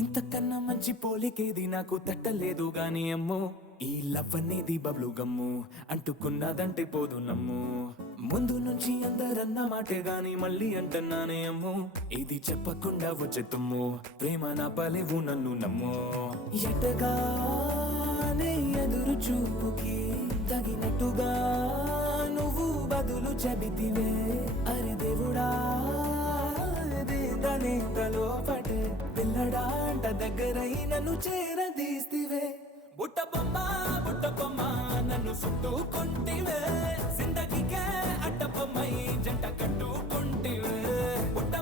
ఇంతకన్నా మంచి పోలికేది నాకు తట్టలేదు గాని అమ్మో ఈ లవ్ అనేది బబ్లు గమ్ము అంటుకున్నదంటే పోదు నమ్ము ముందు నుంచి అందరన్న మాటే గాని మళ్ళీ అంటున్నానే అమ్ము ఇది చెప్పకుండా వచ్చే తుమ్ము ప్రేమ నా పలేవు నన్ను నమ్ము ఎటగానే ఎదురు చూపుకి తగినట్టుగా నువ్వు బదులు చెబితివే అరే దేవుడా తలో పటే పిల్లడా అంట దగ్గరై నన్ను చేరదీస్తివే బుట్ట బొమ్మ నన్ను చుట్టుకుంటివే జిందగీకే అడ్డబొమ్మై జంట కట్టుకుంటివే బుట్ట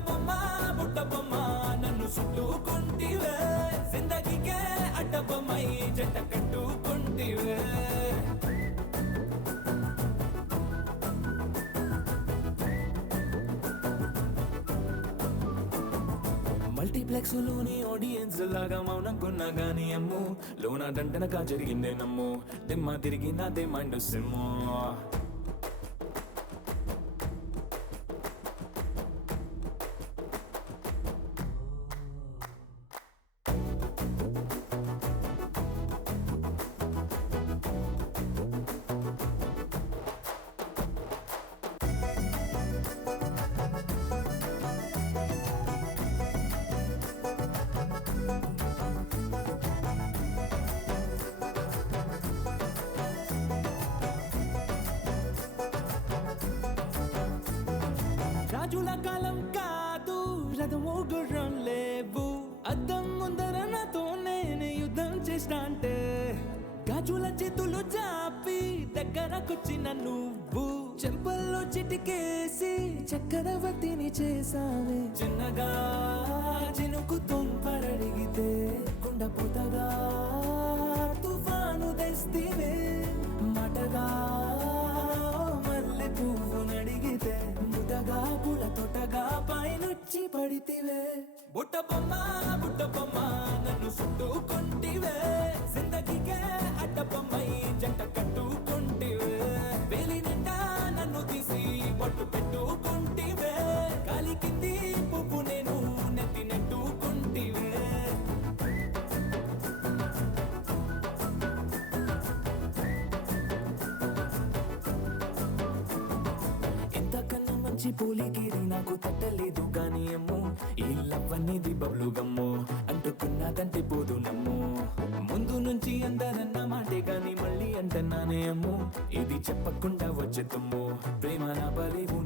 బొమ్మ నన్ను చుట్టుకుంటివే జిందగీకే అడ్డబొమ్మై జంట కట్టుకుంటివే మల్టీప్లెక్స్ లోని ఆడియన్స్ లాగా మౌనం కొన్నా గానీ అమ్ము లోన దండనగా జరిగిందే నమ్ము దిమ్మ తిరిగి నాదే మైండ్ సిమ్ము రాజుల కాలం కాదు రథము గుర్రం లేవు అద్దం ముందర నాతో నేను యుద్ధం చేస్తా అంటే గాజుల చేతులు జాపి దగ్గరకొచ్చిన నువ్వు చెంపల్లో చిటికేసి చక్రవర్తిని చేసావే చిన్నగా చినుకు తుంపరడిగితే కుండపోతగా తుఫాను తెస్తివే మటగా మల్లె పువ్వు నడిగితే ముదగా పుల తోటగా పైనొచ్చి పడితివే బుట్ట బొమ్మ నన్ను చుట్టుకుంటివే జిందగీకే అడ్డబొమ్మై జంట కట్టుకుంటివే వేలి నిండా నన్ను తీసి పట్టు పెట్టుకుంటివే కాలి కింది పువ్వు నేను నెత్తి నెట్టుకుంటివే ఇంతకన్నా మంచి పోలికేది నాకు తట్టలేదు గాని అమ్ము ఈ లవ్ అనేది బబ్లు గమ్ము అంటుకున్నదంటే పోదు నమ్ము ముందు నుంచి అందరన్న మాటే గాని మళ్ళీ అంటున్నానే అమ్ము ఇది చెప్పకుండా వచ్చే తుమ్ము ప్రేమ నా పలేవు